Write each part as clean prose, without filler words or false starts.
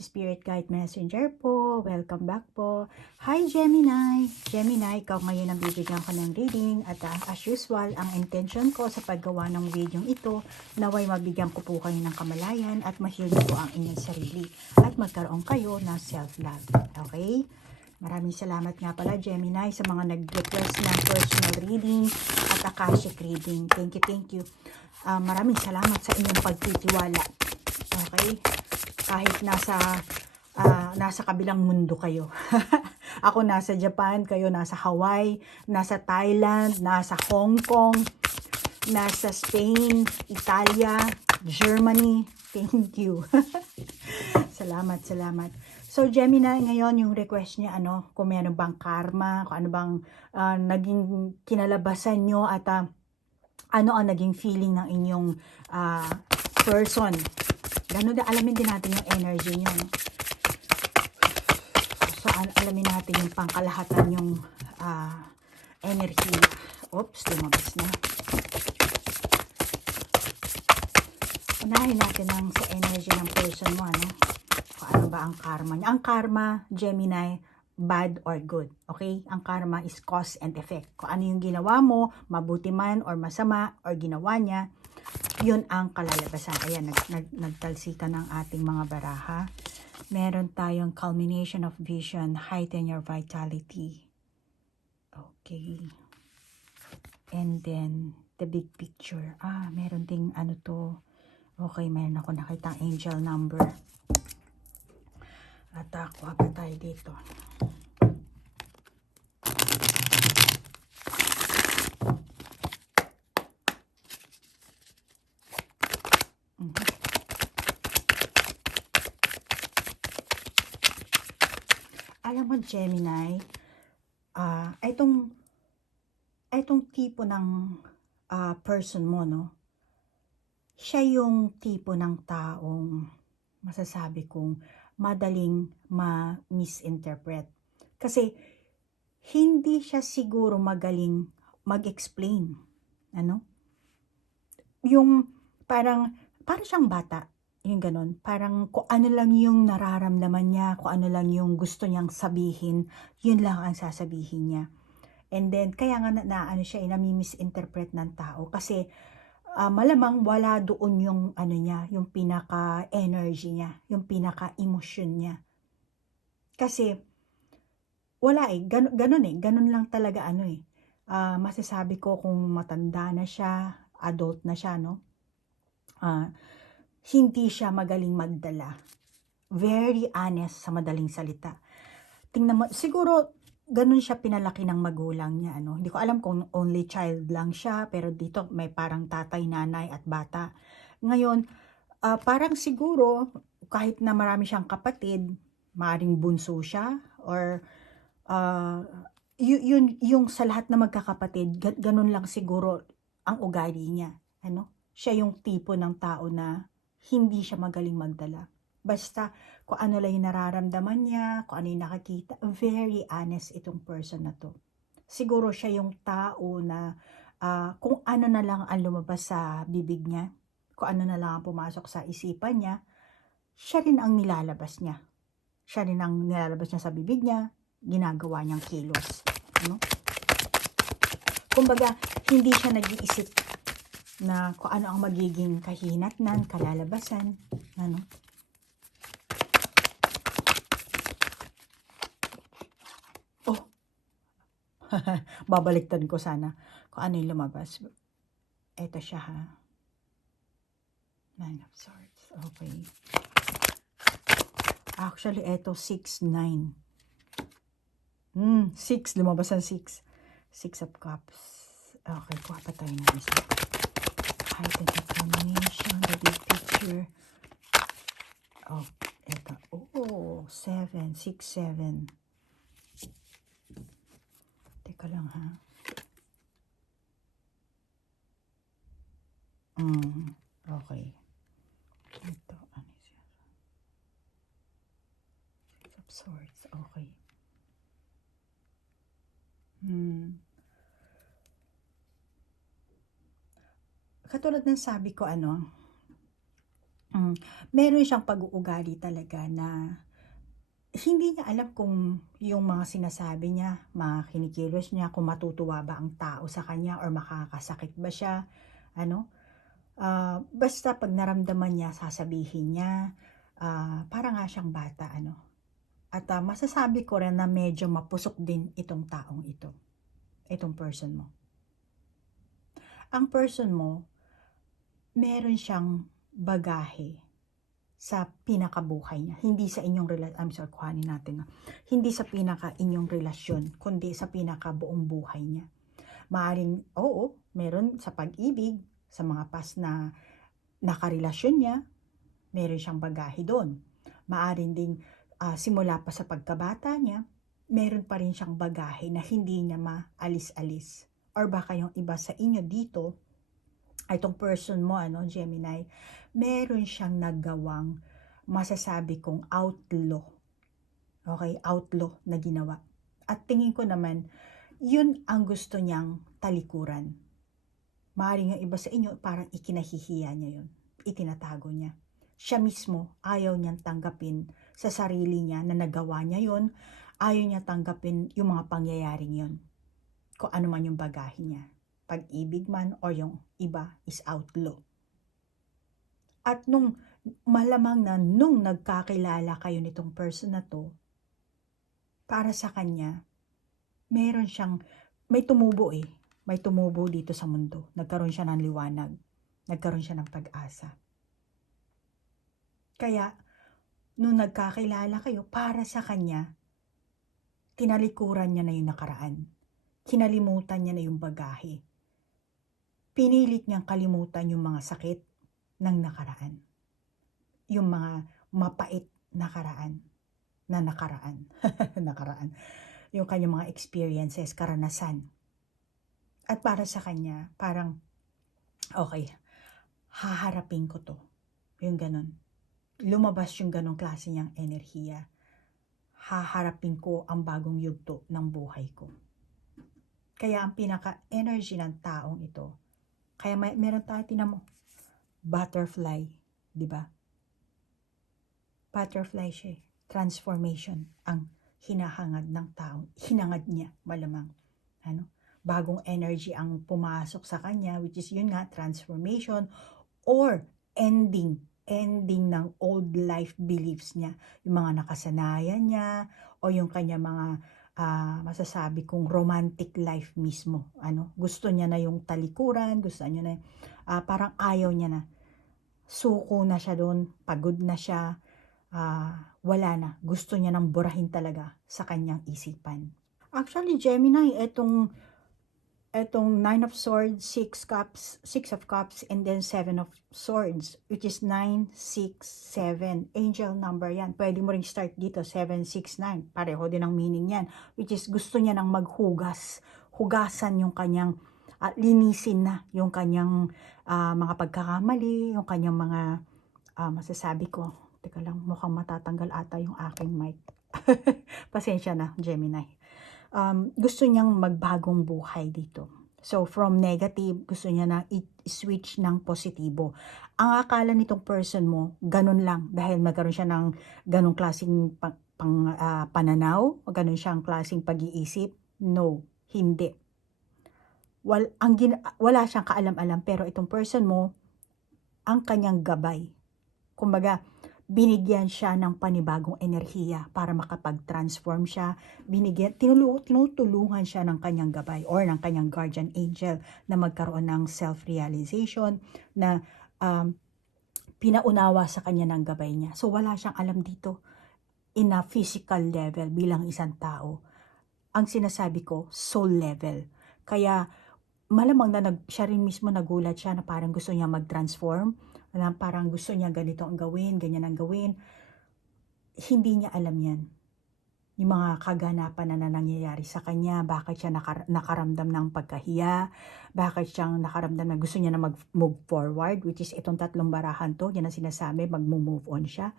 Spirit Guide Messenger po. Welcome back po. Hi Gemini! Gemini, ikaw ngayon ang bibigyan ko ng reading at as usual, ang intention ko sa paggawa ng video ito, naway mabigyan ko po kayo ng kamalayan at ma-heal po ang inyong sarili at magkaroon kayo ng self-love. Okay? Maraming salamat nga pala Gemini sa mga nag-request ng personal reading at Akashic reading. Thank you. Maraming salamat sa inyong pagtitiwala. Okay? Kahit nasa kabilang mundo kayo. Ako nasa Japan, kayo nasa Hawaii, nasa Thailand, nasa Hong Kong, nasa Spain, Italia, Germany. Thank you. Salamat. So Gemini, ngayon yung request niya, kung meron bang karma, kung ano bang naging kinalabasan nyo at ano ang naging feeling ng inyong person. Ganun din, alamin din natin yung energy nyo. So, alamin natin yung pangkalahatan yung energy. Oops, lumabas na. Unahin natin sa energy ng person mo, kung ano ba ang karma niya. Ang karma, Gemini, bad or good. Okay? Ang karma is cause and effect. Kung ano yung ginawa mo, mabuti man or masama, or ginawa niya, yun ang kalalabasan. Ayan, nagtalsika ng ating mga baraha. Meron tayong culmination of vision, heighten your vitality. Okay. And then, the big picture. Meron ding to. Okay, meron ako nakita angel number. At kuha pa tayo dito. Alam mo, Gemini, itong tipo ng person mo, siya yung tipo ng taong masasabi kong madaling ma-misinterpret. Kasi hindi siya siguro magaling mag-explain. Yung parang siyang bata. Yung ganun, parang kung ano lang yung nararamdaman niya, kung ano lang yung gusto niyang sabihin, yun lang ang sasabihin niya. And then, kaya nga nami-misinterpret ng tao. Kasi, malamang wala doon yung niya, yung pinaka-energy niya, yung pinaka-emotion niya. Kasi, wala ganun lang talaga masasabi ko kung matanda na siya, adult na siya, hindi siya magaling magdala. Very honest sa madaling salita. Tingnan mo, siguro ganun siya pinalaki ng magulang niya. Hindi ko alam kung only child lang siya, pero dito may parang tatay, nanay at bata. Ngayon, parang siguro kahit na marami siyang kapatid, maaring bunso siya or yung sa lahat na magkakapatid, ganun lang siguro ang ugali niya. Siya yung tipo ng tao na hindi siya magaling magdala. Basta kung ano lang yung nararamdaman niya, kung ano yung nakakita, very honest itong person na to. Siguro siya yung tao na kung ano na lang ang lumabas sa bibig niya, kung ano na lang ang pumasok sa isipan niya, siya rin ang nilalabas niya. Siya rin ang nilalabas niya sa bibig niya, ginagawa niyang kilos. Kumbaga, hindi siya nag-iisip na kung ano ang magiging kahinatnan, kalalabasan, babaliktad ko sana kung ano yung lumabas. Ito siya Nine of Swords. Okay. Actually, ito 6, 9. 6, lumabas ang 6. 6 of Cups. Okay, kuha pa tayo ng isa. Heighten the combination, the big picture. Oh, ito. 7, 6, 7. Teka lang okay. Ito, ano siya? 6 of Swords, okay. Katulad ng sabi ko, Meron siyang pag-uugali talaga na hindi niya alam kung yung mga sinasabi niya, mga kinikilos niya, kung matutuwa ba ang tao sa kanya or makakasakit ba siya, ano. Basta 'pag naramdaman niya sasabihin niya, para nga siyang bata ano. At, masasabi ko rin na medyo mapusok din itong taong ito, itong person mo. Ang person mo, meron siyang bagahe sa pinakabuhay niya, hindi sa inyong I'm sorry, kuhanin natin, hindi sa pinaka inyong relasyon, kundi sa pinakabuong buhay niya. Maaaring, oo, meron sa pag-ibig, sa mga past na nakarelasyon niya, meron siyang bagahe doon. Maaaring ding simula pa sa pagkabata niya, meron pa rin siyang bagahe na hindi niya maalis-alis. Or baka yung iba sa inyo dito, itong person mo, Gemini, meron siyang nagawang masasabi kong outlaw. Okay, outlaw na ginawa. At tingin ko naman, yun ang gusto niyang talikuran. Maaaring yung iba sa inyo, parang ikinahihiya niya yun. Itinatago niya. Siya mismo, ayaw niyang tanggapin sa sarili niya na nagawa niya yun. Ayaw niya tanggapin yung mga pangyayaring yun. Kung ano man yung bagahe niya. Pag-ibig man or yung iba is outlaw. At malamang na nung nagkakilala kayo nitong person na to, para sa kanya, may tumubo May tumubo dito sa mundo. Nagkaroon siya ng liwanag. Nagkaroon siya ng pag-asa. Kaya, nung nagkakilala kayo, para sa kanya, tinalikuran niya na yung nakaraan. Kinalimutan niya na yung bagahe. Pinilit niyang kalimutan yung mga sakit ng nakaraan. Yung mga mapait nakaraan. Nakaraan. Yung kanyang mga experiences, karanasan. At para sa kanya, parang, okay, haharapin ko to. Yung ganon. Lumabas yung ganong klase niyang enerhiya. Haharapin ko ang bagong yugto ng buhay ko. Kaya ang pinaka-energy ng taong ito, kaya meron tayo, tinan mo, butterfly, di ba? Butterfly siya, transformation ang hinahangad ng taong, hinangad niya, malamang. Bagong energy ang pumasok sa kanya, which is yun nga, transformation or ending ng old life beliefs niya, yung mga nakasanayan niya o yung kanya mga masasabi kong romantic life mismo. Gusto niya na yung talikuran, gusto niya na parang ayaw niya na. Suko na siya doon, pagod na siya, wala na. Gusto niya nang burahin talaga sa kanyang isipan. Actually, Gemini, etong 9 of Swords, 6 of Cups, and then 7 of Swords, which is 9, 6, 7. Angel number yan. Pwede mo ring start dito, 7, 6, 9. Pareho din ang meaning yan. Which is gusto niya nang maghugas. Hugasan yung kanyang, linisin na yung kanyang mga pagkakamali, yung kanyang mga, masasabi ko, teka lang, mukhang matatanggal ata yung aking mic. Pasensya na, Gemini. Gusto niyang magbagong buhay dito. So, from negative, gusto niya na i-switch ng positibo. Ang akala nitong person mo, ganun lang, dahil magkaroon siya ng ganung klaseng pananaw, o ganun siyang klaseng pag-iisip. No, hindi. Wala siyang kaalam-alam, pero itong person mo, ang kanyang gabay. Kumbaga, binigyan siya ng panibagong enerhiya para makapag-transform siya. Tinutulungan siya ng kanyang gabay or ng kanyang guardian angel na magkaroon ng self-realization na pinaunawa sa kanya ng gabay niya. So wala siyang alam dito in a physical level bilang isang tao. Ang sinasabi ko, soul level. Kaya malamang na siya rin mismo nagulat siya na parang gusto niya mag-transform, na parang gusto niya ganito ang gawin, ganyan ang gawin. Hindi niya alam yan. Yung mga kaganapan na nangyayari sa kanya, bakit siya nakaramdam ng pagkahiya, bakit siyang nakaramdam na gusto niya na mag-move forward, which is itong tatlong barahan to, yan ang sinasabi, mag-move on siya.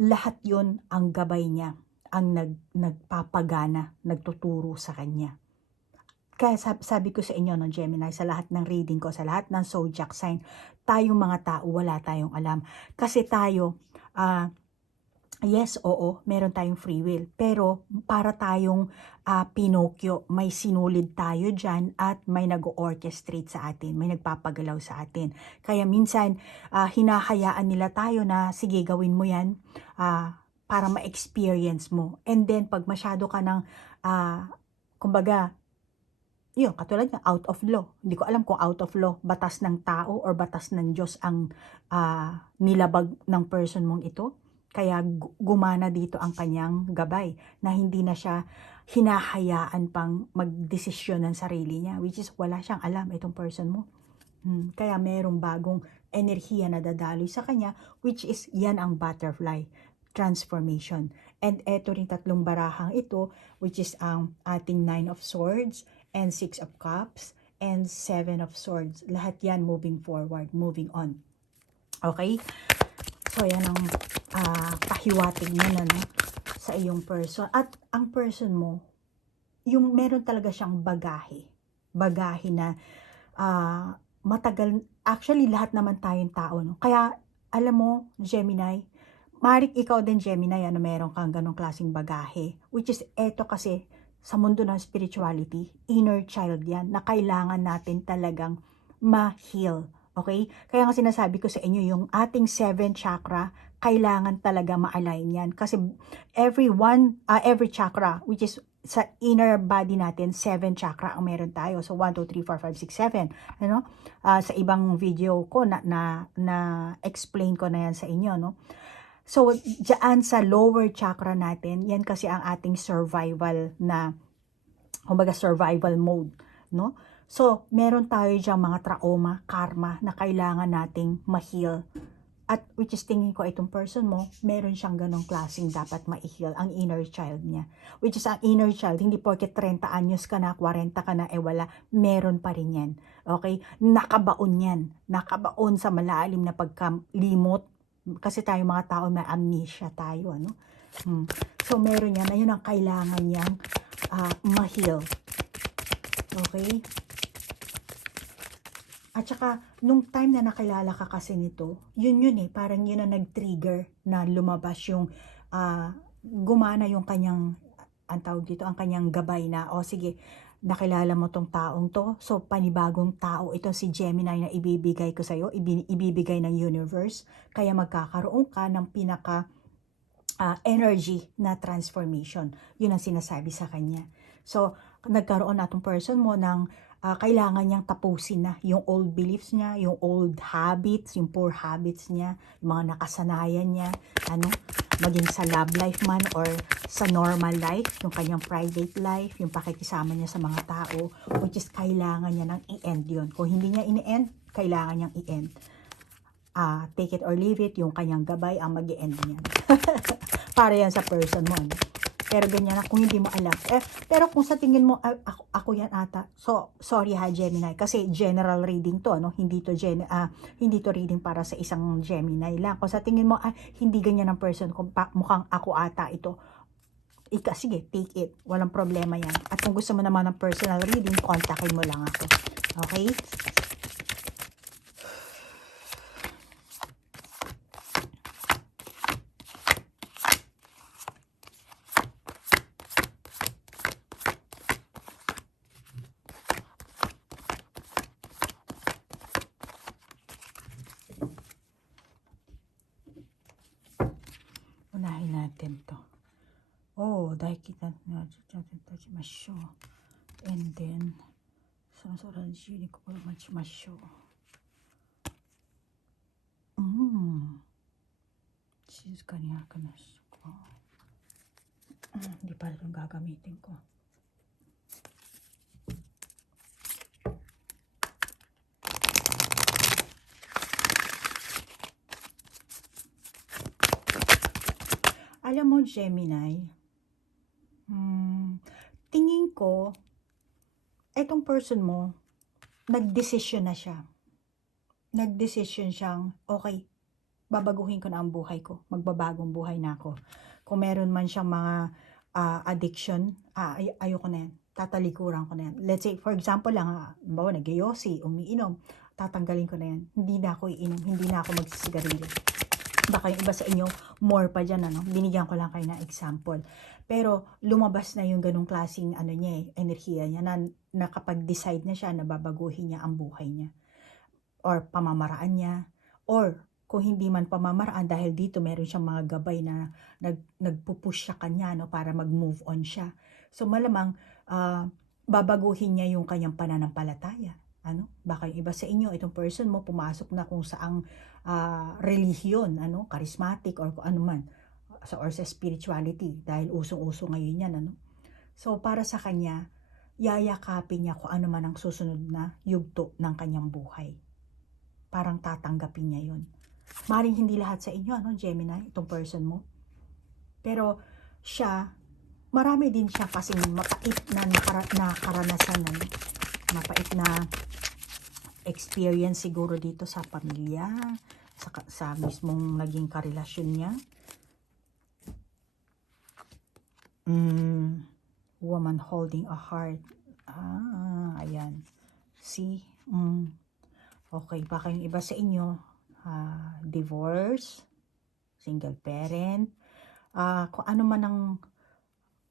Lahat yun ang gabay niya, ang nagpapagana, nagtuturo sa kanya. kaya sabi ko sa inyo, no, Gemini, sa lahat ng reading ko, sa lahat ng zodiac sign, tayong mga tao, wala tayong alam. Kasi tayo, yes, oo, meron tayong free will. Pero para tayong Pinocchio, may sinulid tayo dyan at may nag-orchestrate sa atin, may nagpapagalaw sa atin. Kaya minsan, hinahayaan nila tayo na, sige, gawin mo yan para ma-experience mo. And then, pag masyado ka ng, kumbaga, yun, katulad ng out of law. Hindi ko alam kung out of law, batas ng tao or batas ng Diyos ang nilabag ng person mong ito. Kaya gumana dito ang kanyang gabay na hindi na siya hinahayaan pang magdesisyon ng sarili niya, which is wala siyang alam itong person mo. Kaya merong bagong enerhiya na dadaloy sa kanya, which is yan ang butterfly transformation. And eto rin tatlong barahang ito, which is ang ating 9 of Swords, and 6 of Cups, and 7 of Swords. Lahat yan moving forward, moving on. Okay? So, yan ang pahiwatig mo na, no, sa iyong person. At ang person mo, yung meron talaga siyang bagahe. Bagahe na matagal. Actually, lahat naman tayong tao, no? Kaya, alam mo, Gemini, maaaring ikaw din, Gemini, meron kang ganong klaseng bagahe. Which is, eto kasi, sa mundo ng spirituality, inner child yan, na kailangan natin talagang ma-heal. Okay? Kaya nga sinasabi ko sa inyo, yung ating 7 chakra, kailangan talaga ma-align yan. Kasi every chakra, which is sa inner body natin, 7 chakra ang meron tayo. So, 1, 2, 3, 4, 5, 6, 7. Ano? Sa ibang video ko, na explain ko na yan sa inyo, no? So, dyan sa lower chakra natin, yan kasi ang ating survival na, kumbaga survival mode, no? So, meron tayo dyan mga trauma, karma, na kailangan nating ma-heal. At which is tingin ko itong person mo, meron siyang ganong klaseng dapat ma-heal, ang inner child niya. Which is ang inner child, hindi porket 30 anyos ka na, 40 ka na, wala, meron pa rin yan. Okay? Nakabaon yan. Nakabaon sa malalim na pagkalimot. Kasi tayo mga tao, may amnesia tayo, ano? So, meron yan. Ayun ang kailangan niyang ma-heal. Okay? At saka, nung time na nakilala ka kasi nito, yun parang yun ang nag-trigger na lumabas yung, gumana yung kanyang, ang tawag dito, ang kanyang gabay na, sige, nakilala mo tong taong to, so panibagong tao ito si Gemini na ibibigay ko sa'yo, ibibigay ng universe, kaya magkakaroon ka ng pinaka energy na transformation. Yun ang sinasabi sa kanya. So, nagkaroon na tong person mo ng kailangan niyang tapusin na yung old beliefs niya, yung old habits, yung poor habits niya, yung mga nakasanayan niya, maging sa love life man or sa normal life, yung kanyang private life, yung pakikisama niya sa mga tao, which is kailangan niya nang i-end yun. Kung hindi niya i-end, kailangan niyang i-end. Take it or leave it, yung kanyang gabay ang mag-i-end niyan. Para yan sa person mo. Pero ganyan na kung hindi mo alam. Pero kung sa tingin mo, ako yan ata. So, sorry ha, Gemini. Kasi general reading to, no? Hindi to reading para sa isang Gemini lang. Kung sa tingin mo, hindi ganyan ang person, kung mukhang ako ata ito, sige, take it. Walang problema yan. At kung gusto mo naman ng personal reading, kontakin mo lang ako. Okay? Unahin natin to. Dahil kita masyo. And then, soran shiri ko masyo. Shizuka ni hakamas ko. Hindi pa itong gagamitin ko. Alam mo, Gemini, tingin ko, etong person mo, nagdesisyon na siya. Nagdesisyon siyang, okay, babaguhin ko na ang buhay ko. Magbabagong buhay na ako. Kung meron man siyang mga addiction, ayoko na yan. tatalikuran ko na yan. Let's say, for example lang, bawa nag-yosi, umiinom, tatanggalin ko na yan. Hindi na ako iinom, hindi na ako magsisigarilyo. Baka yung iba sa inyo, more pa dyan, ano? Binigyan ko lang kayo ng example. Pero, lumabas na yung ganong klaseng, niya enerhiya niya, na nakapag-decide na siya na babaguhin niya ang buhay niya. Or pamamaraan niya. Or, kung hindi man pamamaraan, dahil dito meron siyang mga gabay na nagpupush sa kanya, no, para mag-move on siya. So, malamang, babaguhin niya yung kanyang pananampalataya. Baka yung iba sa inyo, itong person mo, pumasok na kung saang relihiyon, charismatic, or kung ano man, or sa spirituality, dahil usong-uso ngayon yan, So, para sa kanya, yayakapin niya kung ano man ang susunod na yugto ng kanyang buhay. Parang tatanggapin niya yun. Maring hindi lahat sa inyo, Gemini, itong person mo. Pero, siya, marami din siya kasing mapait na karanasan, mapait na experience siguro dito sa pamilya, sa mismong naging karelasyon niya. Woman holding a heart. Ayan. See? Okay, baka yung iba sa inyo, divorce, single parent, kung ano man ang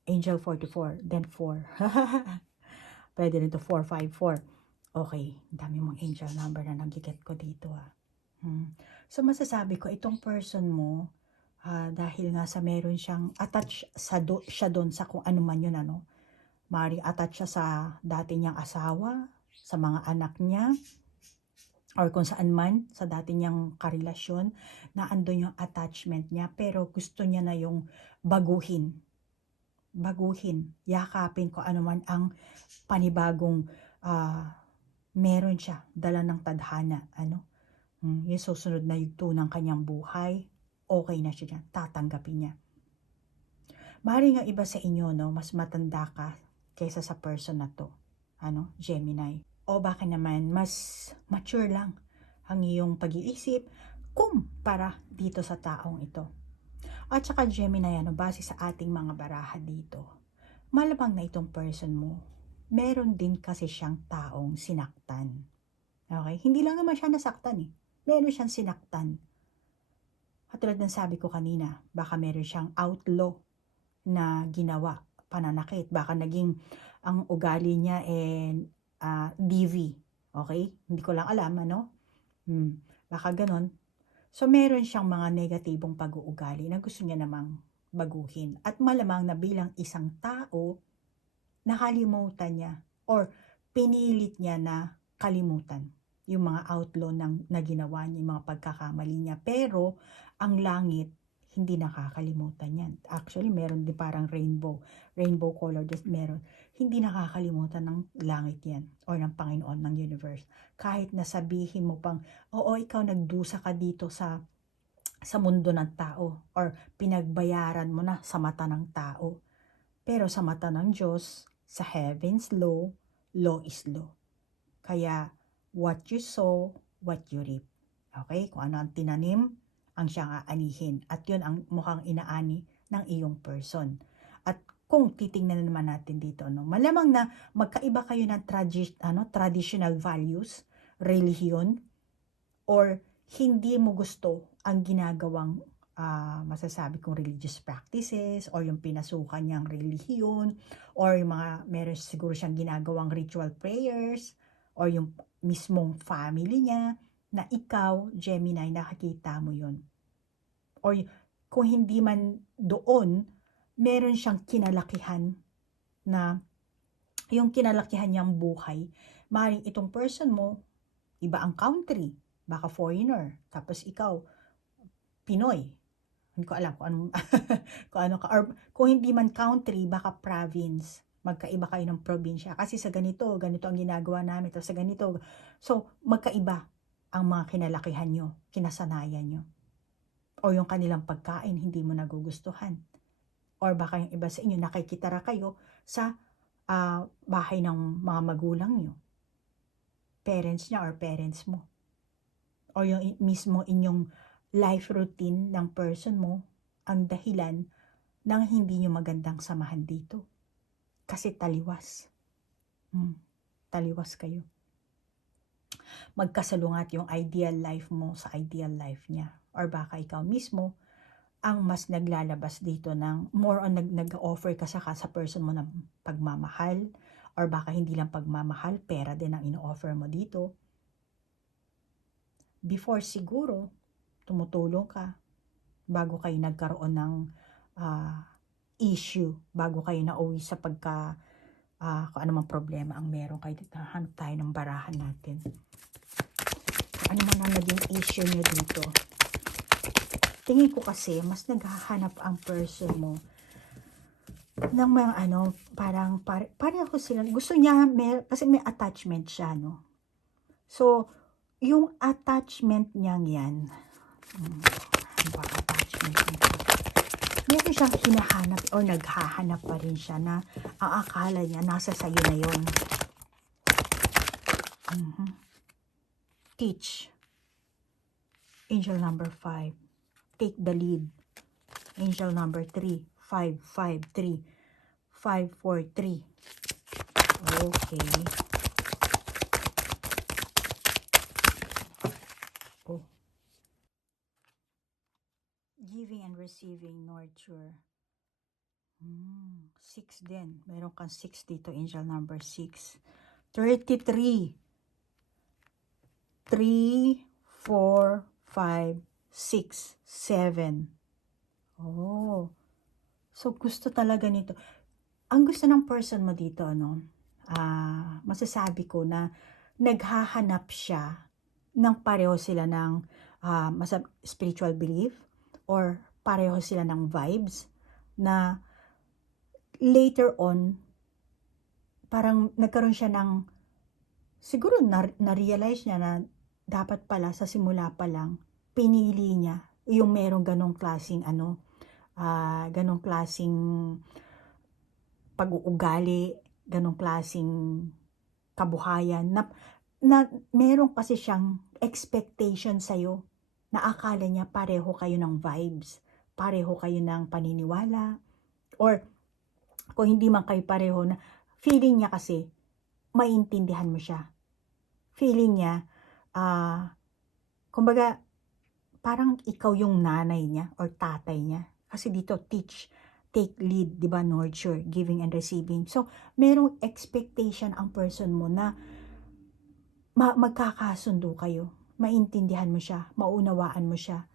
Angel 44, then 4. Pwede rin to 454. Okay, dami mong angel number na nag-get ko dito. So, masasabi ko, itong person mo, dahil nga sa meron siyang attach siya doon sa kung ano man yun, maaaring attach siya sa dati niyang asawa, sa mga anak niya, or kung saan man, sa dati niyang karelasyon, na andun yung attachment niya, pero gusto niya na yung baguhin, yakapin ko ano man ang panibagong meron siya, dala ng tadhana, yung susunod na yugto ng kanyang buhay, okay na siya dyan, tatanggapin niya. Maaaring nga iba sa inyo, mas matanda ka kaysa sa person na to, Gemini. O baka naman, mas mature lang ang iyong pag-iisip kumpara dito sa taong ito. At saka Gemini, base sa ating mga baraha dito, malamang na itong person mo, meron din kasi siyang taong sinaktan. Okay? Hindi lang naman siya nasaktan Meron siyang sinaktan. Katulad ng sabi ko kanina, baka meron siyang outlaw na ginawa, pananakit. Baka naging ang ugali niya DV. Okay? Hindi ko lang alam, Baka ganon. So, meron siyang mga negatibong pag-uugali na gusto niya namang baguhin. At malamang na bilang isang tao, nakalimutan niya or pinilit niya na kalimutan yung mga outlaw na ginawa niya, yung mga pagkakamali niya. Pero, ang langit, hindi nakakalimutan yan. Actually, meron din parang rainbow color, meron. Hindi nakakalimutan ng langit yan or ng Panginoon ng universe. Kahit nasabihin mo pang, oo, ikaw nagdusa ka dito sa mundo ng tao or pinagbayaran mo na sa mata ng tao. Pero sa mata ng Diyos, sa heavens law, law is law. Kaya, what you sow, what you reap. Okay? Kung ano ang tinanim, ang siyang aanihin. At yun ang mukhang inaani ng iyong person. At kung titingnan naman natin dito, malamang na magkaiba kayo ng traditional values, relihiyon, or hindi mo gusto ang ginagawang masasabi kong religious practices, or yung pinasukan niyang relihiyon, or yung meron siguro siyang ginagawang ritual prayers, or yung mismong family niya, na ikaw, Gemini, nakakita mo yun. Or kung hindi man doon, meron siyang kinalakihan na yung kinalakihan niyang buhay, maaaring itong person mo, iba ang country, baka foreigner, tapos ikaw, Pinoy. Hindi ko alam kung anong, kung ano ka, or kung hindi man country, baka province. Magkaiba kayo ng probinsya. Kasi sa ganito ang ginagawa namin. Tapos sa ganito. So, magkaiba ang mga kinalakihan nyo, kinasanayan nyo. O yung kanilang pagkain, hindi mo nagugustuhan. Or baka yung iba sa inyo, nakikitara kayo sa bahay ng mga magulang nyo. Parents niya or parents mo. O yung mismo inyong life routine ng person mo, ang dahilan ng hindi nyo magandang samahan dito. Kasi taliwas. Taliwas kayo. Magkasalungat yung ideal life mo sa ideal life niya. Or baka ikaw mismo ang mas naglalabas dito ng more on nag-offer ka sa person mo ng pagmamahal, or baka hindi lang pagmamahal, pera din ang ino-offer mo dito. Before siguro, tumutulong ka bago kayo nagkaroon ng issue, bago kayo nauwi sa kung anumang problema ang meron kayo dito. Hanap tayo ng barahan natin. Ano man ang naging issue nyo dito. Tingin ko kasi, mas naghahanap ang person mo ng mga parang pareho sila. Gusto niya, kasi may attachment siya, no? So, yung attachment niyang yan, ano ba attachment niya? Meron siyang hinahanap o naghahanap pa rin siya na ang akala niya nasa sayo na yun. Teach. Angel number 5. Take the lead. Angel number 3. 5, 5, 3. 5, 4, 3. Okay. Oh. Giving and receiving, nurture. 6 din. Meron kang 6 dito, angel number 6. 33. 3, 4, 5, 6, 7. Oh. So, gusto talaga nito. Ang gusto ng person mo dito, masasabi ko na naghahanap siya ng pareho sila ng spiritual belief, or pareho sila ng vibes, na later on, parang nagkaroon siya ng, siguro na-realize niya na dapat pala sa simula pa lang, pinili niya yung merong ganong klaseng ganong klaseng pag-uugali, ganong klaseng kabuhayan, na meron kasi siyang expectation sa'yo, na akala niya pareho kayo ng vibes, pareho kayo ng paniniwala, or kung hindi man kayo pareho, na feeling niya kasi, maintindihan mo siya. Feeling niya, kumbaga, parang ikaw yung nanay niya or tatay niya. Kasi dito, teach, take lead, di ba, nurture, giving and receiving. So, merong expectation ang person mo na magkakasundo kayo. Maintindihan mo siya, maunawaan mo siya.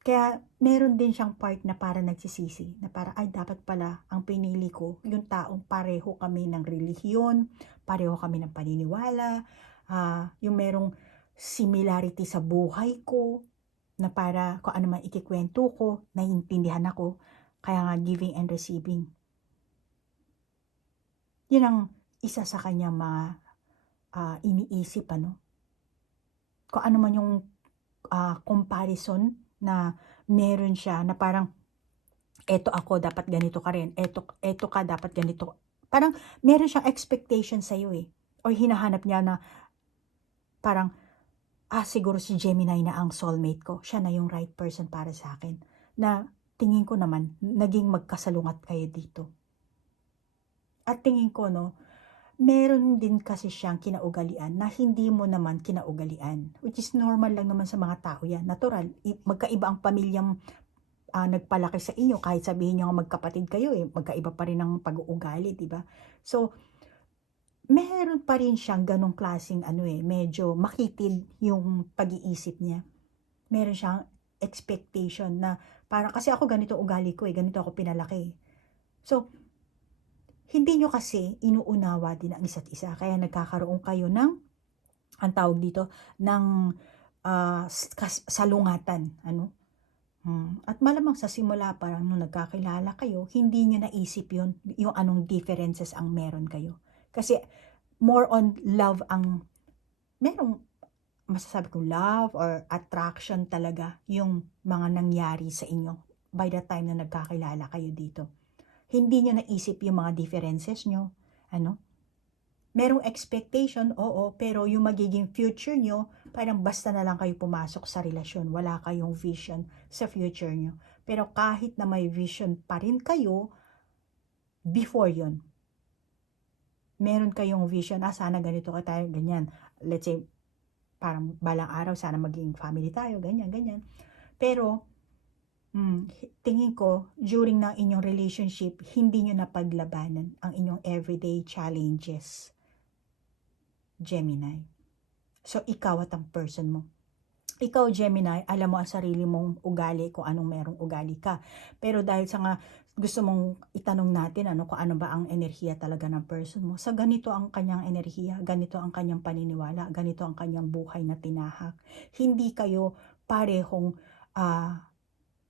Kaya, meron din siyang part na para nagsisisi, na para, ay, dapat pala, ang pinili ko, yung taong pareho kami ng relihiyon, pareho kami ng paniniwala, yung merong similarity sa buhay ko, na para kung ano man ikikwento ko, naiintindihan ako, kaya nga giving and receiving. Yun ang isa sa kanyang mga iniisip, kung ano man yung comparison na meron siya, na parang, eto ako, dapat ganito ka rin, eto ka, dapat ganito. Parang, meron siyang expectation sa'yo or hinahanap niya na, parang, siguro si Gemini na ang soulmate ko, siya na yung right person para sa akin, na tingin ko naman, naging magkasalungat kayo dito. At tingin ko, meron din kasi siyang kinaugalian na hindi mo naman kinaugalian. Which is normal lang naman sa mga tao yan. Natural. Magkaiba ang pamilyang nagpalaki sa inyo. Kahit sabihin nyo magkapatid kayo, magkaiba pa rin ang pag-uugali, diba? So, meron pa rin siyang ganong klaseng medyo makitid yung pag-iisip niya. Meron siyang expectation na parang, kasi ako ganito ugali ko ganito ako pinalaki. So, hindi nyo kasi inuunawa din ang isa't isa. Kaya nagkakaroon kayo ng, ang tawag dito, ng salungatan. At malamang sa simula parang nung nagkakilala kayo, hindi nyo naisip yun, yung anong differences ang meron kayo. Kasi more on love ang, merong masasabi ko love or attraction talaga yung mga nangyari sa inyo by the time na nagkakilala kayo dito. Hindi nyo naisip yung mga differences nyo. Merong expectation, oo, pero yung magiging future nyo, parang basta na lang kayo pumasok sa relasyon. Wala kayong vision sa future nyo. Pero kahit na may vision pa rin kayo, before yon, meron kayong vision, sana ganito ka tayo, ganyan. Let's say, parang balang araw, sana maging family tayo, ganyan, ganyan. Pero, tingin ko, during ng inyong relationship, hindi nyo napaglabanan ang inyong everyday challenges, Gemini. So, ikaw at ang person mo. Ikaw, Gemini, alam mo ang sarili mong ugali, kung anong merong ugali ka. Pero dahil sa nga, gusto mong itanong natin, kung ano ba ang enerhiya talaga ng person mo. Sa ganito ang kanyang enerhiya, ganito ang kanyang paniniwala, ganito ang kanyang buhay na tinahak. Hindi kayo parehong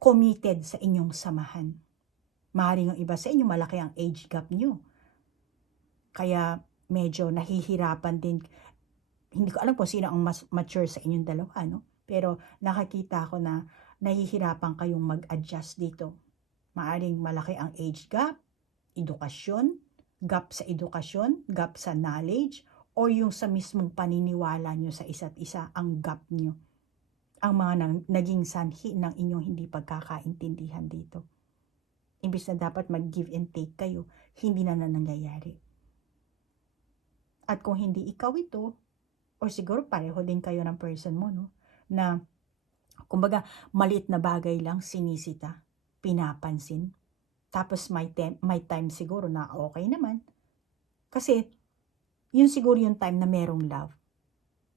committed sa inyong samahan. Maaaring yung iba sa inyo, malaki ang age gap nyo. Kaya medyo nahihirapan din. Hindi ko alam kung sino ang mas mature sa inyong dalawa, no? Pero nakakita ko na nahihirapan kayong mag-adjust dito. Maaring malaki ang age gap, edukasyon, gap sa edukasyon, gap sa knowledge, o yung sa mismong paniniwala nyo sa isa't isa, ang gap nyo. Ang mga naging sanhi ng inyong hindi pagkakaintindihan dito. Imbis na dapat mag-give and take kayo, hindi na nangyayari. At kung hindi ikaw ito, or siguro pareho din kayo ng person mo, no? Na, kumbaga, maliit na bagay lang, sinisita, pinapansin. Tapos may time siguro na okay naman. Kasi, yun siguro yung time na merong love,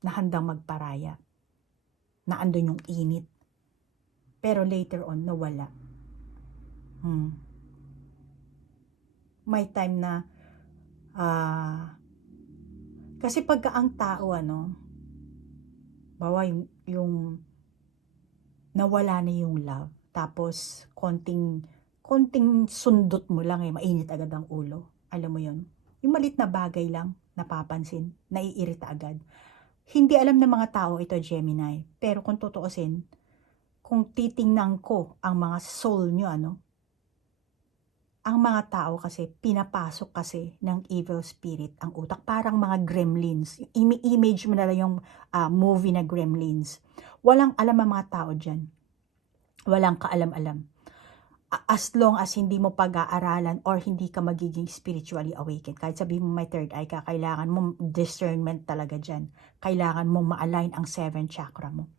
na handang magparaya, na andun yung init. Pero later on, nawala. May time na, kasi pagka ang tao, bawa yung nawala na yung love, tapos konting sundot mo lang, mainit agad ang ulo. Alam mo yun? Yung malit na bagay lang, napapansin, naiirita agad. Hindi alam ng mga tao ito, Gemini. Pero kung tutuusin, kung titingnan ko ang mga soul nyo, ang mga tao kasi, pinapasok kasi ng evil spirit ang utak. Parang mga gremlins. Image mo na lang yung movie na Gremlins. Walang alam ang mga tao dyan. Walang kaalam-alam. As long as hindi mo pag-aaralan or hindi ka magiging spiritually awakened. Kahit sabihin mo may third eye ka, kailangan mo discernment talaga dyan. Kailangan mo ma-align ang 7 chakra mo.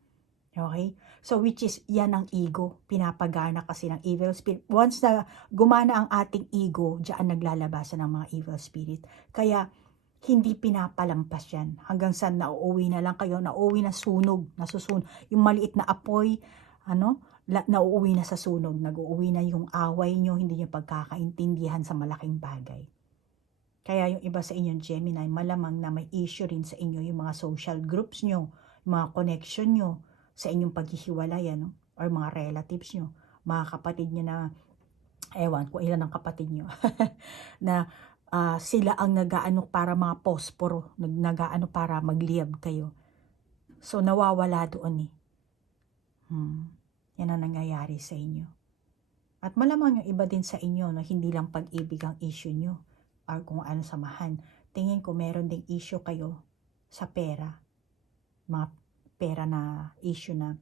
Okay? So, which is, yan ang ego. Pinapagana kasi ng evil spirit. Once na gumana ang ating ego, diyan naglalabasan ng mga evil spirit. Kaya, hindi pinapalampas yan. Hanggang saan nauuwi na lang kayo, nauuwi na sunog, nasusunog. Yung maliit na apoy, nauuwi na sa sunog. Nag-uuwi na yung away nyo, hindi nyo pagkakaintindihan sa malaking bagay. Kaya yung iba sa inyong Gemini, malamang na may issue rin sa inyo yung mga social groups nyo, mga connection nyo, sa inyong paghihiwalay, or mga relatives nyo, mga kapatid nyo na, ewan kung ilan ang kapatid nyo, na sila ang nagaano para mga posporo, nagaano para magliyab kayo. So, nawawala doon Yan ang nangyayari sa inyo. At malamang yung iba din sa inyo, na hindi lang pag-ibig ang issue nyo, or kung ano samahan. Tingin ko meron ding issue kayo sa pera. Mga pera na issue na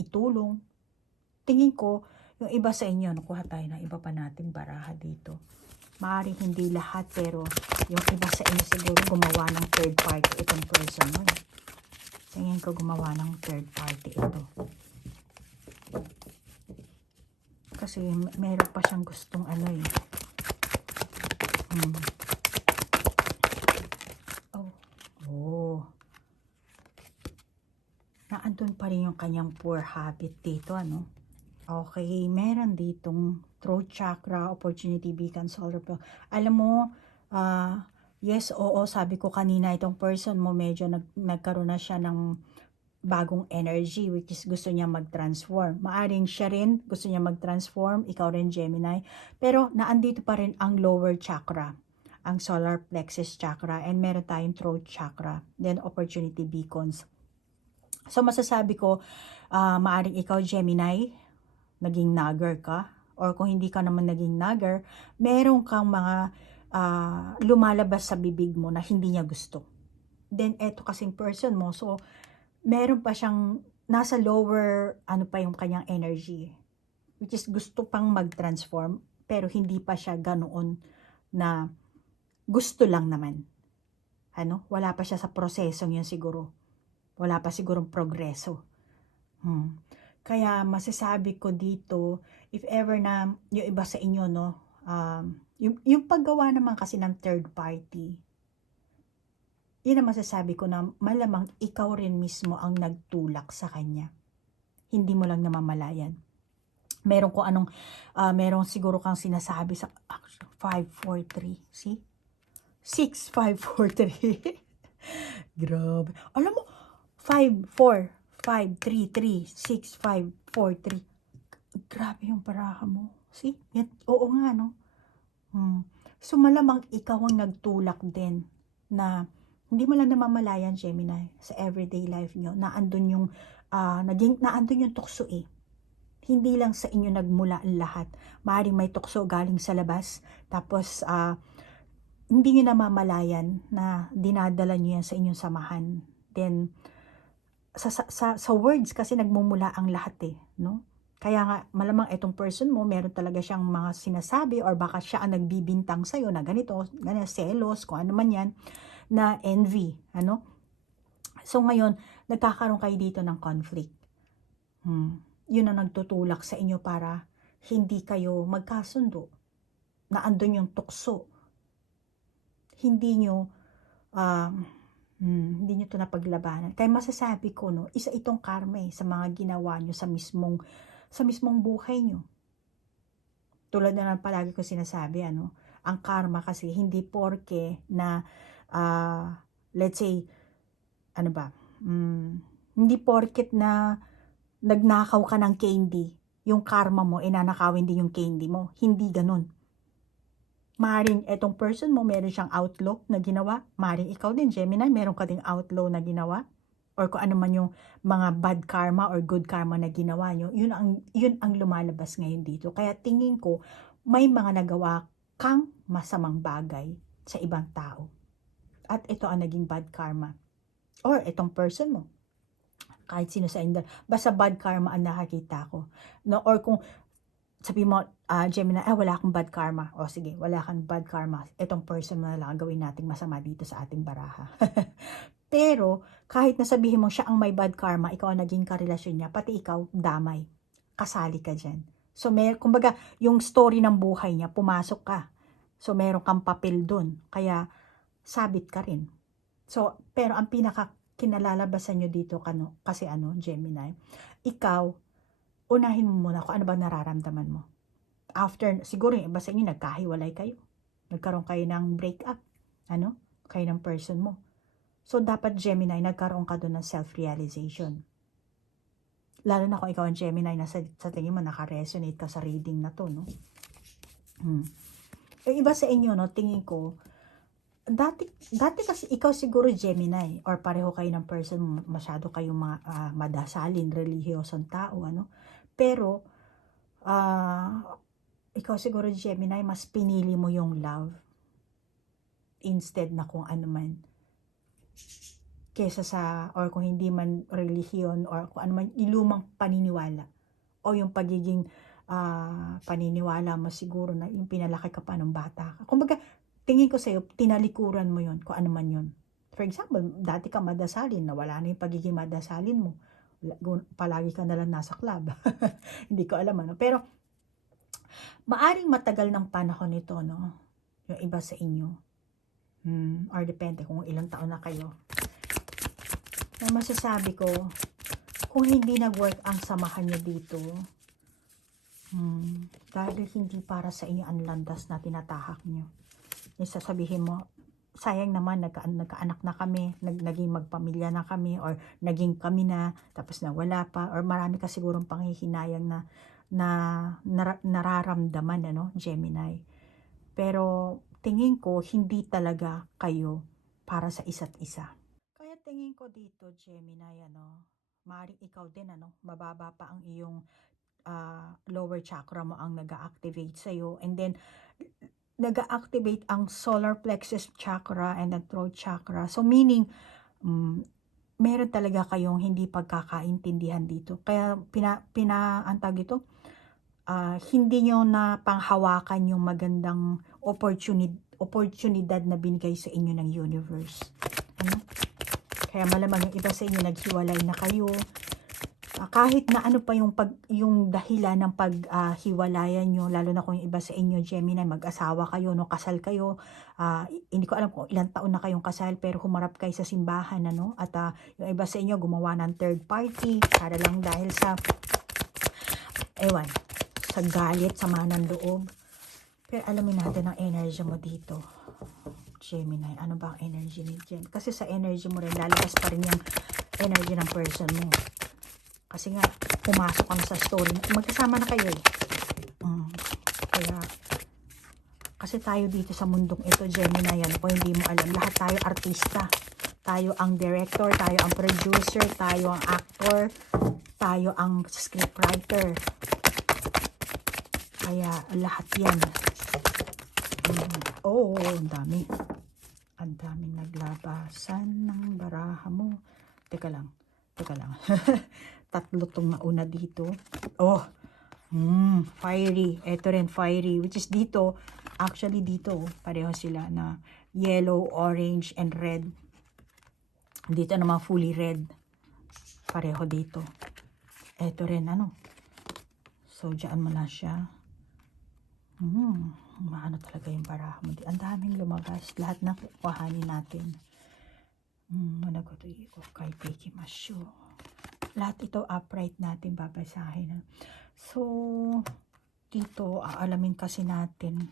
itulong. Tingin ko, yung iba sa inyo, nakuha tayo ng iba pa nating baraha dito. Maaaring hindi lahat, pero yung iba sa inyo siguro gumawa ng third party itong person mo. Tingin ko gumawa ng third party ito. Kasi meron pa siyang gustong naandun pa rin yung kanyang poor habit dito, Okay, meron ditong throat chakra, opportunity beacon, solar flow. Alam mo, yes, oo, sabi ko kanina, itong person mo medyo nagkaroon na siya ng bagong energy, which is gusto niya mag-transform. Maaring siya rin, gusto niya mag-transform, ikaw rin Gemini, pero naandito pa rin ang lower chakra, ang solar plexus chakra, and meron tayong throat chakra, then opportunity beacons. So, masasabi ko, maaring ikaw, Gemini, naging nagger ka, or kung hindi ka naman naging nagger, meron kang mga lumalabas sa bibig mo na hindi niya gusto. Then, eto kasing person mo, so, meron pa siyang, nasa lower, pa yung kanyang energy, which is gusto pang mag-transform, pero hindi pa siya ganoon na gusto lang naman. Wala pa siya sa prosesong yun siguro. Wala pa sigurong progreso. Kaya masasabi ko dito, if ever na yung iba sa inyo, no, yung paggawa naman kasi ng third party, yun ang masasabi ko na malamang ikaw rin mismo ang nagtulak sa kanya. Hindi mo lang namamalayan. Meron ko meron siguro kang sinasabi sa 543, see? 6543. Grabe. Alam mo, 545336543. Grabe yung paraha mo. See? Yan, oo nga, no? So, malamang ikaw ang nagtulak din na hindi mo lang namamalayan, Gemini, sa everyday life nyo, na andun yung tukso eh. Hindi lang sa inyo nagmula ang lahat. Maaaring may tukso galing sa labas, tapos hindi nyo namamalayan na dinadala nyo yan sa inyong samahan. Then, sa words kasi nagmumula ang lahat eh, no? Kaya nga, malamang itong person mo, meron talaga siyang mga sinasabi or baka siya ang nagbibintang sa'yo na ganito, selos, kung ano man yan, na envy, So ngayon, nagkakaroon kayo dito ng conflict. Yun ang nagtutulak sa inyo para hindi kayo magkasundo, na andun yung tukso. Hindi nyo ito napaglabanan. Kaya masasabi ko, no, isa itong karma sa mga ginawa nyo sa mismong buhay nyo. Tulad na lang palagi ko sinasabi, ang karma kasi hindi porke na, let's say, hindi porket na nagnakaw ka ng candy, yung karma mo, nanakawin din yung candy mo. Hindi ganun. Maring etong person mo, meron siyang outlaw na ginawa. Maring ikaw din, Gemini, meron ka ding outlaw na ginawa. Or kung ano man yung mga bad karma or good karma na ginawa nyo, yun ang lumalabas ngayon dito. Kaya tingin ko, may mga nagawa kang masamang bagay sa ibang tao. At ito ang naging bad karma. Or itong person mo, kahit sino sa inyo, basta bad karma ang nakakita ko. No? Or kung sabi mo, Gemini, wala akong bad karma. O sige, wala kang bad karma. Itong person mo na lang gawin nating masama dito sa ating baraha. Pero, kahit nasabihin mo siya ang may bad karma, ikaw ang naging karelasyon niya, pati ikaw, damay. Kasali ka dyan. So, kumbaga, yung story ng buhay niya, pumasok ka. So, meron kang papel dun. Kaya, sabit ka rin. So, pero ang kinalalabasan nyo dito, kasi Gemini, ikaw, unahin mo muna kung ano ba nararamdaman mo. After, siguro yung iba sa inyo, nagkahiwalay kayo. Nagkaroon kayo ng breakup. Kayo ng person mo. So, dapat Gemini, nagkaroon ka doon ng self-realization. Lalo na kung ikaw ang Gemini, na sa tingin mo, naka-resonate ka sa reading na to, no? Yung iba sa inyo, no, tingin ko, dati kasi ikaw siguro Gemini, or pareho kayo ng person, masyado kayong madasalin, relihiyosong tao, Pero, ikaw siguro Gemini, mas pinili mo yung love, instead na kung ano man. Kesa or kung hindi man relihiyon, or kung ano man, ilumang paniniwala. O yung pagiging paniniwala mo siguro na yung pinalaki ka pa ng bata ka. Kumbaga, tingin ko sa'yo, tinalikuran mo yun, kung ano man yun. For example, dati ka madasalin, nawala na yung pagiging madasalin mo. Palagi ka nalang nasa club. Hindi ko alam, Pero, maaring matagal ng panahon ito, no? Yung iba sa inyo. Or depende kung ilang taon na kayo. Na masasabi ko, kung hindi nag-work ang samahan niyo dito, dahil hindi para sa inyo ang landas na tinatahak niyo. Sasabihin mo, sayang naman, nagkaanak na kami, naging magpamilya na kami, or naging kami na, tapos nawala pa, or marami ka sigurong panghihinayang na nararamdaman, Gemini. Pero tingin ko, hindi talaga kayo para sa isa't isa. Kaya tingin ko dito, Gemini, maaaring ikaw din, mababa pa ang iyong lower chakra mo ang nag-activate sa'yo. And then, nag-activate ang solar plexus chakra and the throat chakra. So, meaning, meron talaga kayong hindi pagkakaintindihan dito. Kaya, antag ito, hindi nyo na panghawakan yung magandang oportunidad na binigay sa inyo ng universe. Ano? Kaya malamang yung iba sa inyo naghiwalay na kayo. Kahit na ano pa yung dahilan ng paghiwalayan nyo, lalo na kung yung iba sa inyo, Gemini, mag-asawa kayo, no, kasal kayo, hindi ko alam kung ilang taon na kayong kasal, pero humarap kayo sa simbahan, ano, at yung iba sa inyo gumawa ng third party, para lang dahil sa, ewan, sa galit, sama ng loob. Pero alamin natin ang energy mo dito, Gemini. Ano ba ang energy ni Gem? Kasi sa energy mo rin, lalabas pa rin yung energy ng person mo. Kasi nga, pumasok ka na sa story. Magkasama na kayo eh. Kaya, kasi tayo dito sa mundong ito, Gemini, yan, kung hindi mo alam, lahat tayo artista. Tayo ang director, tayo ang producer, tayo ang actor, tayo ang scriptwriter. Kaya, lahat yan. Oh, ang dami. Ang daming naglabasan ng baraha mo. Teka lang. Tatlo tong nauna dito. Oh, fiery. Ito rin, fiery. Which is dito, actually dito, pareho sila na yellow, orange, and red. Dito naman fully red. Pareho dito. Ito rin, ano. So, dyan mo na siya. Maano talaga yung baraha mo. Ang daming lumabas. Lahat na kuhanin natin. Managoto iko kay Peki Masyo. Lahat ito upright natin babasahin. So, dito aalamin kasi natin.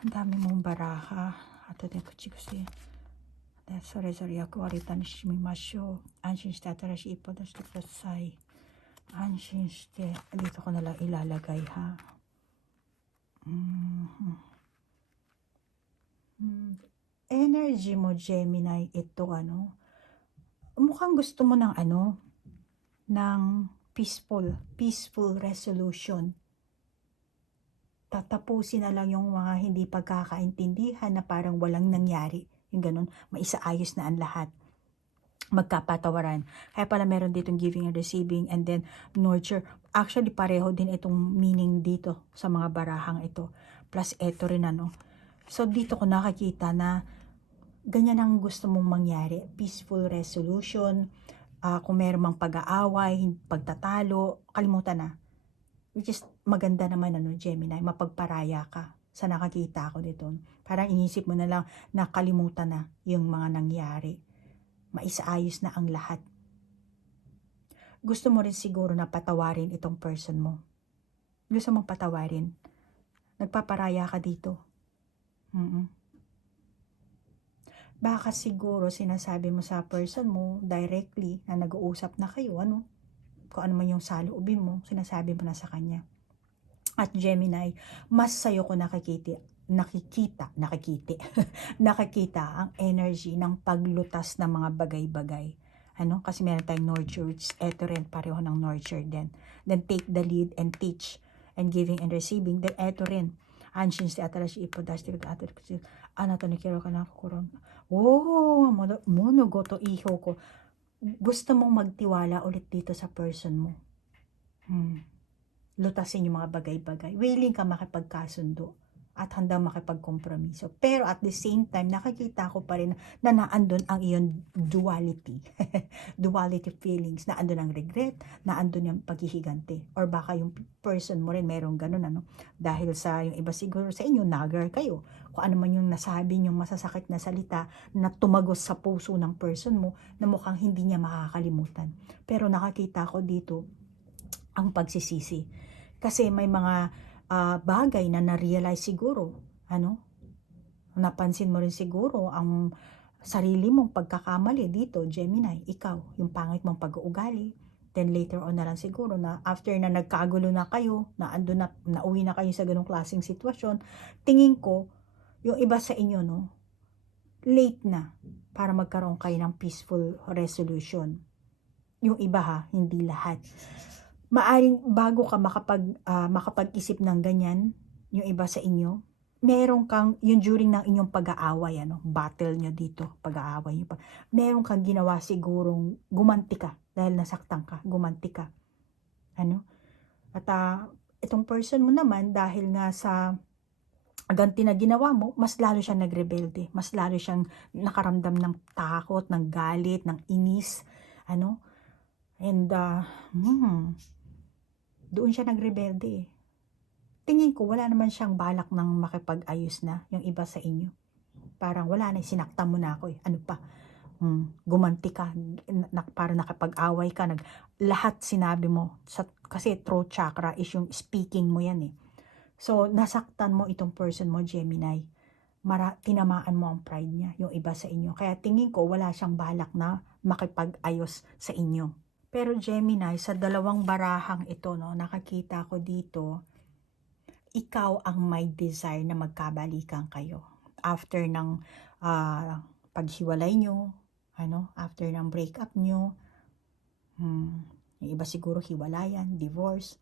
Ang dami mong baraha. Ato de kuchikusi. Sorry ako aritan shimimasyo. Anshin shite atarashi ipodashite kudasai. Anshin shite. Dito ko na lang ilalagay ha. Energy mo, Gemini, ito ano. Mukhang gusto mo ng ano, ng peaceful resolution. Tatapusin na lang yung mga hindi pagkakaintindihan na parang walang nangyari. Yung ganun, maisaayos na ang lahat. Magkapatawaran. Kaya pala meron ditong giving and receiving and then nurture. Actually, pareho din itong meaning dito sa mga barahang ito. Plus, ito rin ano. So, dito ko nakakita na ganyan ang gusto mong mangyari. Peaceful resolution. Kung meron mang pag-aaway, pagtatalo, kalimutan na. Which is maganda naman, ano, Gemini, mapagparaya ka sa nakakita ko dito. Parang inisip mo na lang na kalimutan na yung mga nangyari. Maisaayos na ang lahat. Gusto mo rin siguro na patawarin itong person mo. Gusto mong patawarin. Nagpaparaya ka dito. Baka siguro sinasabi mo sa person mo directly na nag-uusap na kayo, ano? Kung ano man yung saloobin mo, sinasabi mo na sa kanya. At Gemini, mas sa'yo ko nakikita ang energy ng paglutas ng mga bagay-bagay. Ano? Kasi meron tayong nurture, which eto rin, pareho ng nurture din. Then take the lead and teach and giving and receiving. Then eto rin, anshin si atarashi ipodashi atar kasi anato ni kiro ka na kukuron. Oh, monogoto iho ko. Gusto mong magtiwala ulit dito sa person mo. Lutasin yung mga bagay-bagay. Willing ka makipagkasundo at handang makipagkompromiso. Pero at the same time, nakikita ko pa rin na naandun ang iyong duality. Duality feelings. Naandun ang regret, naandun yung paghihigante. Or baka yung person mo rin merong ganun, ano? Dahil sa yung iba siguro sa inyo, nagger kayo. Kung ano man yung nasabi yung masasakit na salita na tumagos sa puso ng person mo na mukhang hindi niya makakalimutan. Pero nakakita ko dito ang pagsisisi. Kasi may mga bagay na na-realize siguro, ano, napansin mo rin siguro ang sarili mong pagkakamali dito, Gemini, ikaw, yung pangit mong pag-uugali. Then later on na lang siguro na after na nagkagulo na kayo, na ando na, nauwi na kayo sa ganong klaseng sitwasyon, tingin ko, yung iba sa inyo, no, late na para magkaroon kayo ng peaceful resolution. Yung iba ha, hindi lahat. Maaring bago ka makapag-isip ng ganyan, yung iba sa inyo, meron kang, yung during ng inyong pag-aaway, ano, battle nyo dito, pag-aaway nyo pa, meron kang ginawa sigurong gumanti ka, dahil nasaktan ka, gumanti ka. Ano? At itong person mo naman, dahil nga sa ganti na ginawa mo, mas lalo siyang nagrebelde, mas lalo siyang nakaramdam ng takot, ng galit, ng inis, ano, and doon siya nagrebelde eh. Tingin ko wala naman siyang balak ng makipag-ayos na yung iba sa inyo. Parang wala na, sinaktan mo na ako eh. Ano pa? Gumanti ka, para nakapag-away ka, lahat sinabi mo. Kasi throat chakra is yung speaking mo yan eh. So, nasaktan mo itong person mo, Gemini. Tinamaan mo ang pride niya, yung iba sa inyo. Kaya tingin ko wala siyang balak na makipag-ayos sa inyo. Pero Gemini, sa dalawang barahang ito, no, nakakita ko dito, ikaw ang may desire na magkabalikan kayo. After ng paghiwalay nyo, after ng breakup nyo, yung iba siguro hiwalayan, divorce,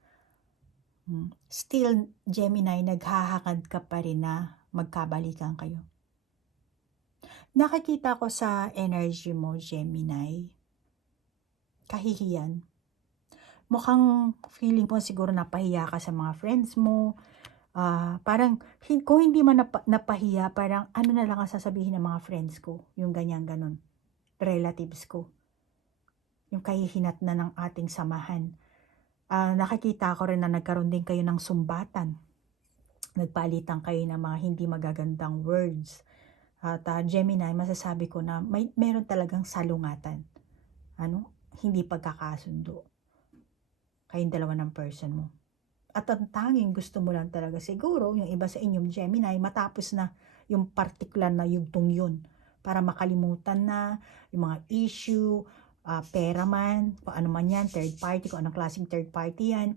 still, Gemini, naghahangad ka pa rin na magkabalikan kayo. Nakikita ko sa energy mo, Gemini, kahihiyan. Mukhang feeling mo siguro napahiya ka sa mga friends mo. Parang, kung hindi man napahiya, parang ano na lang ang sasabihin ng mga friends ko, yung ganyan-ganon, relatives ko, yung kahihinat na ng ating samahan. Nakikita ko rin na nagkaroon din kayo ng sumbatan, nagpalitan kayo ng mga hindi magagandang words. At Gemini, masasabi ko na meron talagang salungatan, hindi pagkakasundo kayong dalawa ng person mo. At ang tanging gusto mo lang talaga siguro, yung iba sa inyong Gemini, matapos na yung particular na yugtong yun, para makalimutan na yung mga issue, pera man, kung ano man yan, third party, kung anong klaseng third party yan.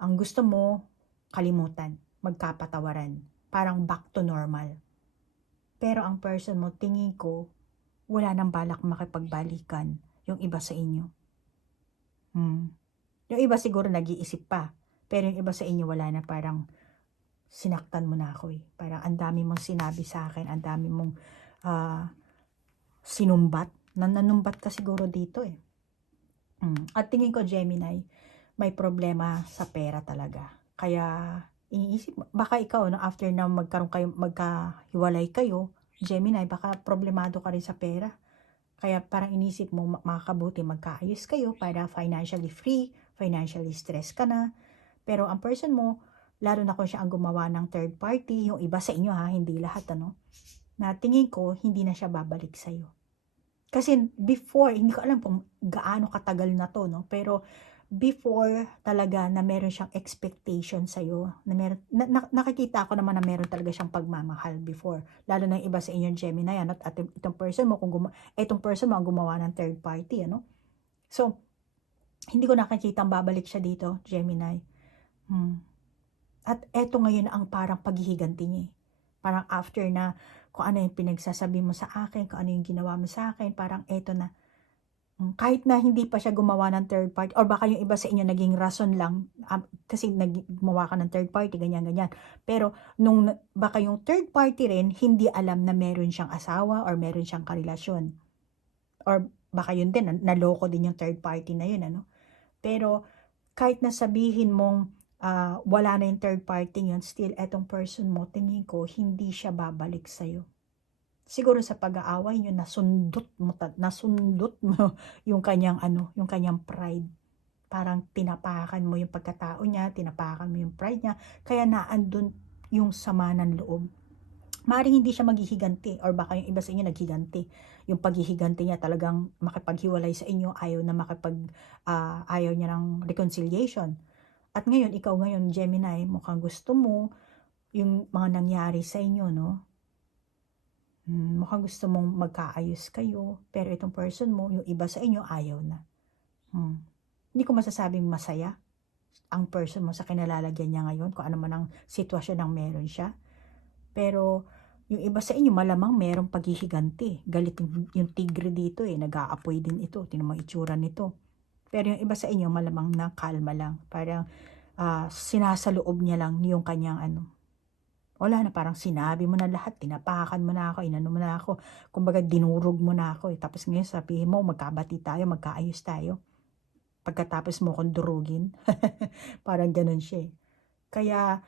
Ang gusto mo, kalimutan, magkapatawaran, parang back to normal. Pero ang person mo, tingin ko, wala nang balak makipagbalikan yung iba sa inyo. Yung iba siguro nag-iisip pa. Pero yung iba sa inyo wala na, parang sinaktan mo na ako eh. Parang ang dami mong sinabi sa akin, ang dami mong sinumbat. Nanumbat ka siguro dito eh. At tingin ko, Gemini, may problema sa pera talaga. Kaya iniisip, baka ikaw, after na magkahiwalay kayo, Gemini, baka problemado ka rin sa pera. Kaya parang inisip mo, makakabuti magkaayos kayo para financially free, financially stress ka na. Pero ang person mo, lalo na kung siya ang gumawa ng third party, yung iba sa inyo hindi lahat, na tingin ko, hindi na siya babalik sa'yo. Kasi before, hindi ko alam kung gaano katagal na to, pero before talaga na meron siyang expectation sa'yo, nakikita ko naman na meron talaga siyang pagmamahal before, lalo na yung iba sa inyo Gemini, at itong person mo, itong person mo ang gumawa ng third party, So, hindi ko nakikita ang babalik siya dito, Gemini. At eto ngayon ang parang paghihiganti niya. Parang after na kung ano yung pinagsasabi mo sa akin, kung ano yung ginawa mo sa akin, parang eto na. Kahit na hindi pa siya gumawa ng third party, or baka yung iba sa inyo naging rason lang, kasi gumawa ka ng third party, ganyan-ganyan. Pero baka yung third party rin, hindi alam na meron siyang asawa or meron siyang karelasyon. Or baka yun din, naloko din yung third party na yun, Pero kahit na sabihin mong wala na yung third party yun, still etong person mo, tingin ko, hindi siya babalik sa'yo. Siguro sa pag-aaway nyo, nasundot mo yung kanyang yung kanyang pride. Parang tinapakan mo yung pagkatao niya, tinapakan mo yung pride niya, kaya naandun yung sama ng loob. Maaaring hindi siya maghihiganti, or baka yung iba sa inyo naghiganti. Yung paghihiganti niya talagang makipaghiwalay sa inyo, ayaw niya ng reconciliation. At ngayon, ikaw ngayon, Gemini, mukhang gusto mo yung mga nangyari sa inyo, Mukhang gusto mong magkaayos kayo, pero itong person mo, yung iba sa inyo, ayaw na. Hindi ko masasabing masaya ang person mo sa kinalalagyan niya ngayon, kung ano man ang sitwasyon ng meron siya. Pero yung iba sa inyo, malamang merong paghihiganti. Galit yung tigre dito nag-aapoy din ito. Tingnan mo itsura nito. Pero yung iba sa inyo, malamang na kalma lang. Parang sinasaloob niya lang yung kanyang wala na, parang sinabi mo na lahat, tinapakan mo na ako, inano mo na ako, kumbaga dinurog mo na ako tapos ngayon sabihin mo, magkabati tayo, magkaayos tayo. Pagkatapos mo kong durugin. Parang ganun siya. Kaya,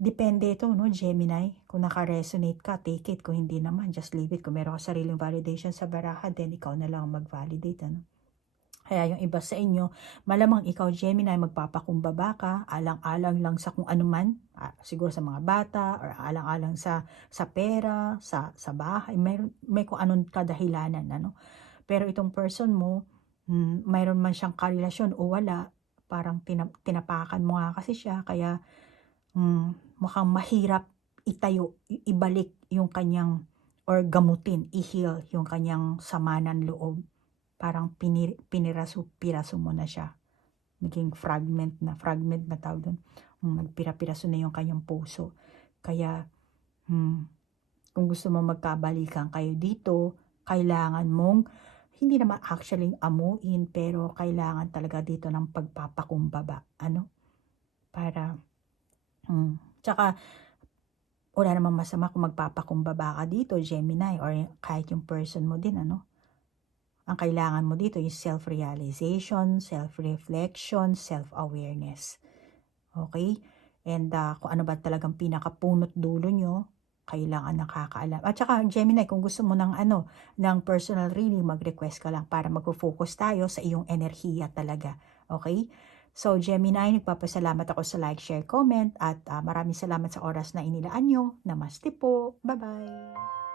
Depende ito, no, Gemini. Kung naka-resonate ka, take it. Kung hindi naman, just leave it. Kung meron ka sariling validation sa baraha, then ikaw na lang mag-validate, ano. Kaya yung iba sa inyo, malamang ikaw, Gemini, magpapakumbaba ka, alang-alang lang sa kung ano man, siguro sa mga bata, or alang-alang sa pera, sa bahay, may kung anong kadahilanan, ano. Pero itong person mo, mayroon man siyang karelasyon o wala, parang tinapakan mo nga kasi siya, kaya mukhang mahirap itayo, ibalik yung kanyang, or gamutin, i-heal yung kanyang sama ng loob. Parang piniraso-piraso mo na siya. Naging fragment na tawag doon. Nagpira-piraso na yung kanyang puso. Kaya, kung gusto mo magkabalikan kayo dito, kailangan mong, hindi naman actually amuin, pero kailangan talaga dito ng pagpapakumbaba. Ano? Para, tsaka, wala namang masama kung magpapakumbaba ka dito, Gemini, or kahit yung person mo din, ano. Ang kailangan mo dito is self-realization, self-reflection, self-awareness. Okay? And kung ano ba talagang pinakapunot dulo nyo, kailangan nakakaalam. At saka, Gemini, kung gusto mo ng personal reading, mag-request ka lang para mag-focus tayo sa iyong enerhiya talaga. Okay? So, Gemini, nagpapasalamat ako sa like, share, comment, at maraming salamat sa oras na inilaan nyo. Namaste po. Bye-bye.